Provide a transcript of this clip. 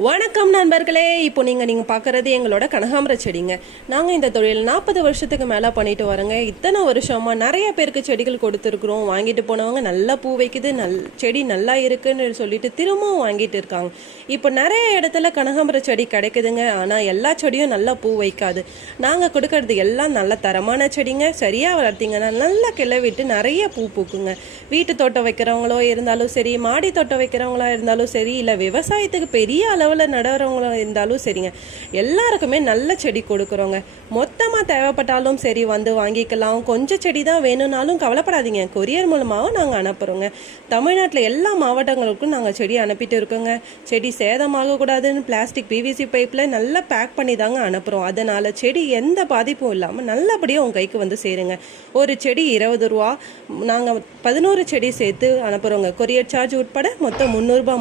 வணக்கம் நண்பர்களே. இப்போ நீங்கள் பார்க்குறது எங்களோட கனகாம்பர செடிங்க. நாங்கள் இந்த தொழில் 40 வருஷத்துக்கு மேலே பண்ணிட்டு வரோங்க. இத்தனை வருஷமாக நிறைய பேருக்கு செடிகள் கொடுத்துருக்குறோம். வாங்கிட்டு போனவங்க நல்லா பூ வைக்குது, செடி நல்லா இருக்குன்னு சொல்லிட்டு திரும்பவும் வாங்கிட்டு இருக்காங்க. இப்போ நிறைய இடத்துல கனகாம்பர செடி கிடைக்குதுங்க. ஆனால் எல்லா செடியும் நல்லா பூ வைக்காது. நாங்கள் கொடுக்கறது எல்லாம் நல்ல தரமான செடிங்க. சரியாக வளர்த்திங்கன்னா நல்லா கிளவிட்டு நிறைய பூ பூக்குங்க. வீட்டு தோட்டம் வைக்கிறவங்களோ இருந்தாலும் சரி, மாடி தோட்டம் வைக்கிறவங்களா இருந்தாலும் சரி, இல்லை விவசாயத்துக்கு பெரிய அளவில் நடுறவங்களும் இருந்தாலும் சரிங்க, எல்லாருக்குமே நல்ல செடி கொடுக்குறோங்க. மொத்தமாக தேவைப்பட்டாலும் சரி வந்து வாங்கிக்கலாம். கொஞ்சம் செடி தான் வேணும்னாலும் கவலைப்படாதீங்க, கொரியர் மூலமாகவும் நாங்கள் அனுப்புகிறோங்க. தமிழ்நாட்டில் எல்லா மாவட்டங்களுக்கும் நாங்கள் செடி அனுப்பிட்டு இருக்கோங்க. செடி சேதமாகக்கூடாதுன்னு பிளாஸ்டிக் பிவிசி பைப்பில் நல்லா பேக் பண்ணி தாங்க அனுப்புகிறோம். அதனால் செடி எந்த பாதிப்பும் இல்லாமல் நல்லபடியாக உங்கள் கைக்கு வந்து சேருங்க. ஒரு செடி 20 ரூபா, நாங்கள் 11 செடி சேர்த்து அனுப்புகிறோங்க. கொரியர் சார்ஜ் உட்பட மொத்தம் 300 ரூபா.